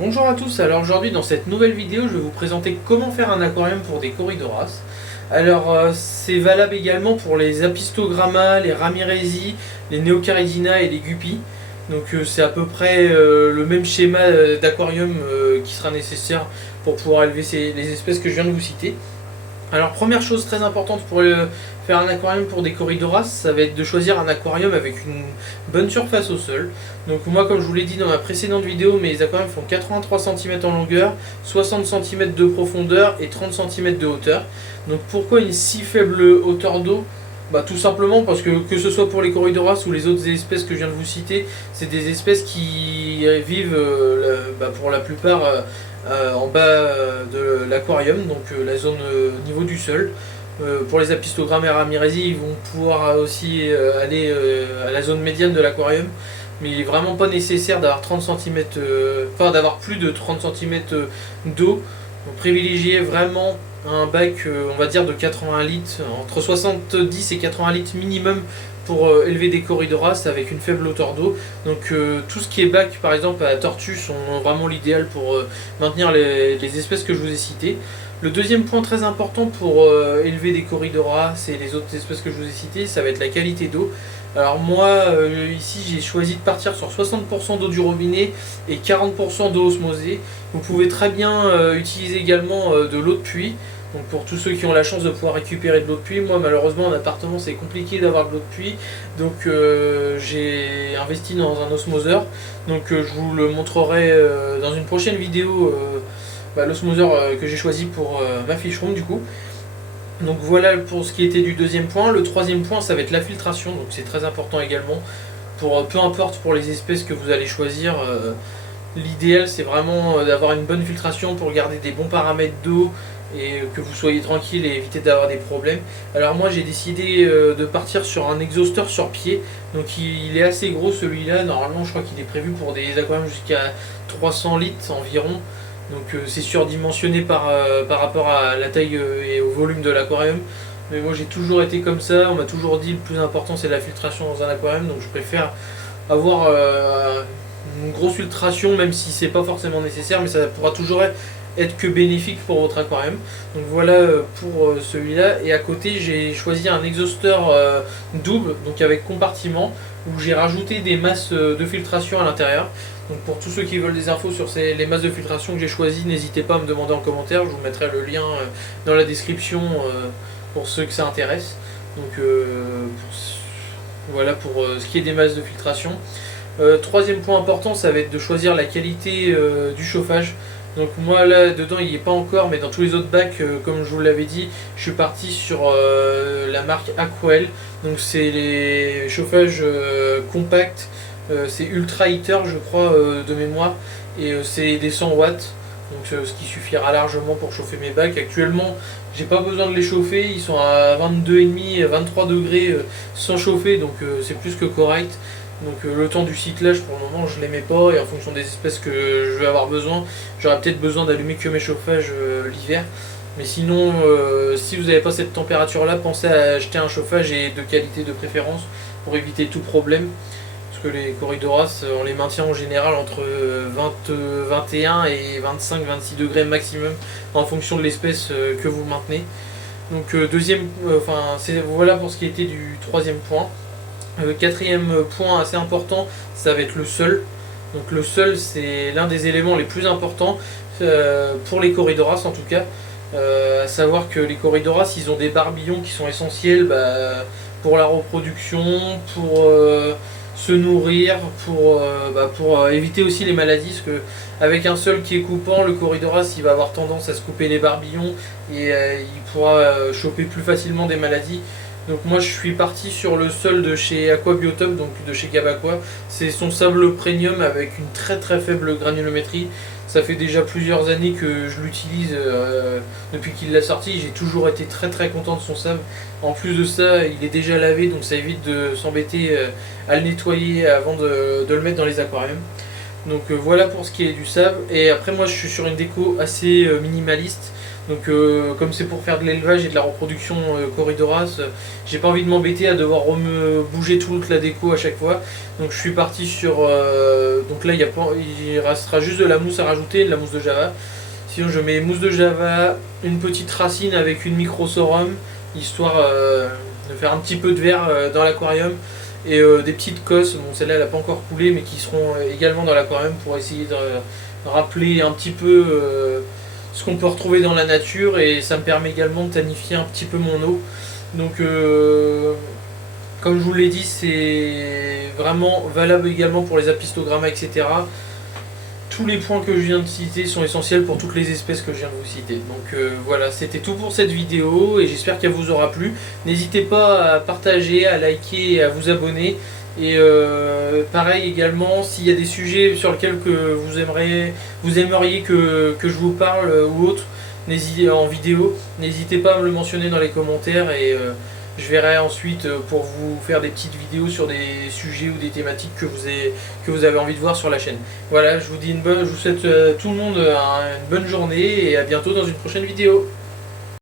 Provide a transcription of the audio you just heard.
Bonjour à tous, alors aujourd'hui dans cette nouvelle vidéo je vais vous présenter comment faire un aquarium pour des corydoras. Alors c'est valable également pour les Apistogramma, les Ramirezi, les Neocaridina et les Guppies. Donc c'est à peu près le même schéma d'aquarium qui sera nécessaire pour pouvoir élever les espèces que je viens de vous citer. Alors première chose très importante pour faire un aquarium pour des corydoras, ça va être de choisir un aquarium avec une bonne surface au sol. Donc moi comme je vous l'ai dit dans ma précédente vidéo, mes aquariums font 83 cm en longueur, 60 cm de profondeur et 30 cm de hauteur. Donc pourquoi une si faible hauteur d'eau? Tout simplement parce que ce soit pour les corydoras ou les autres espèces que je viens de vous citer, c'est des espèces qui vivent pour la plupart en bas de l'aquarium, donc la zone au niveau du sol. Pour les Apistogramma et Ramirezi, ils vont pouvoir aussi aller à la zone médiane de l'aquarium, mais il n'est vraiment pas nécessaire d'avoir 30 cm, d'avoir plus de 30 cm d'eau. Donc privilégiez vraiment un bac, on va dire, de 80 litres, entre 70 et 80 litres minimum pour élever des corydoras avec une faible hauteur d'eau. Donc tout ce qui est bac par exemple à tortue sont vraiment l'idéal pour maintenir les espèces que je vous ai citées. Le deuxième point très important pour élever des corydoras et les autres espèces que je vous ai citées, ça va être la qualité d'eau. Alors moi ici j'ai choisi de partir sur 60% d'eau du robinet et 40% d'eau osmosée. Vous pouvez très bien utiliser également de l'eau de pluie. Donc pour tous ceux qui ont la chance de pouvoir récupérer de l'eau de pluie, moi malheureusement en appartement c'est compliqué d'avoir de l'eau de pluie, donc j'ai investi dans un osmoseur, donc je vous le montrerai dans une prochaine vidéo, l'osmoseur que j'ai choisi pour ma fish room du coup. Donc voilà pour ce qui était du deuxième point. Le troisième point ça va être la filtration, donc c'est très important également, pour peu importe pour les espèces que vous allez choisir. L'idéal c'est vraiment d'avoir une bonne filtration pour garder des bons paramètres d'eau et que vous soyez tranquille et éviter d'avoir des problèmes. Alors moi j'ai décidé de partir sur un exhausteur sur pied, donc il est assez gros celui-là, normalement je crois qu'il est prévu pour des aquariums jusqu'à 300 litres environ, donc c'est surdimensionné par rapport à la taille et au volume de l'aquarium. Mais moi j'ai toujours été comme ça, on m'a toujours dit le plus important c'est la filtration dans un aquarium, donc je préfère avoir une grosse filtration même si c'est pas forcément nécessaire, mais ça pourra toujours être que bénéfique pour votre aquarium. Donc voilà pour celui-là. Et à côté j'ai choisi un exhausteur double, donc avec compartiment, où j'ai rajouté des masses de filtration à l'intérieur. Donc pour tous ceux qui veulent des infos sur les masses de filtration que j'ai choisies, n'hésitez pas à me demander en commentaire, je vous mettrai le lien dans la description pour ceux que ça intéresse. Donc voilà pour ce qui est des masses de filtration. Troisième point important, ça va être de choisir la qualité du chauffage. Donc moi là dedans il n'y est pas encore, mais dans tous les autres bacs comme je vous l'avais dit, je suis parti sur la marque Aquel. Donc c'est les chauffages compacts, c'est Ultra Heater je crois de mémoire, et c'est des 100 watts. Donc ce qui suffira largement pour chauffer mes bacs. Actuellement j'ai pas besoin de les chauffer, ils sont à 22,5 23 degrés sans chauffer, donc c'est plus que correct. Donc le temps du cyclage pour le moment je les mets pas, et en fonction des espèces que je vais avoir besoin, j'aurai peut-être besoin d'allumer que mes chauffages l'hiver. Mais sinon si vous n'avez pas cette température là, pensez à acheter un chauffage et de qualité de préférence pour éviter tout problème. Parce que les corydoras on les maintient en général entre 21 et 25-26 degrés maximum en fonction de l'espèce que vous maintenez. Donc voilà pour ce qui était du troisième point. Quatrième point assez important, ça va être le sol. Donc le sol c'est l'un des éléments les plus importants pour les corydoras en tout cas. À savoir que les corydoras ils ont des barbillons qui sont essentiels pour la reproduction, pour se nourrir, pour éviter aussi les maladies, parce que avec un sol qui est coupant, le corydoras il va avoir tendance à se couper les barbillons et il pourra choper plus facilement des maladies. Donc moi je suis parti sur le sol de chez Aquabiotop, donc de chez Gabaqua. C'est son sable premium avec une très très faible granulométrie. Ça fait déjà plusieurs années que je l'utilise depuis qu'il l'a sorti. J'ai toujours été très très content de son sable. En plus de ça, il est déjà lavé, donc ça évite de s'embêter à le nettoyer avant de le mettre dans les aquariums. Donc voilà pour ce qui est du sable. Et après moi je suis sur une déco assez minimaliste. Donc comme c'est pour faire de l'élevage et de la reproduction Corydoras, j'ai pas envie de m'embêter à devoir bouger toute la déco à chaque fois. Donc je suis parti sur... donc là il restera juste de la mousse à rajouter, de la mousse de Java. Sinon je mets mousse de Java, une petite racine avec une microsorum, histoire de faire un petit peu de verre dans l'aquarium. Et des petites cosses, bon celle-là elle n'a pas encore coulé mais qui seront également dans l'aquarium pour essayer de rappeler un petit peu ce qu'on peut retrouver dans la nature, et ça me permet également de tanifier un petit peu mon eau. Donc comme je vous l'ai dit, c'est vraiment valable également pour les apistogrammas, etc. Tous les points que je viens de citer sont essentiels pour toutes les espèces que je viens de vous citer. Donc voilà, c'était tout pour cette vidéo et j'espère qu'elle vous aura plu. N'hésitez pas à partager, à liker et à vous abonner. Et pareil également, s'il y a des sujets sur lesquels vous aimeriez que je vous parle ou autre, en vidéo, n'hésitez pas à me le mentionner dans les commentaires, et je verrai ensuite pour vous faire des petites vidéos sur des sujets ou des thématiques que vous avez envie de voir sur la chaîne. Voilà, je vous souhaite tout le monde une bonne journée et à bientôt dans une prochaine vidéo.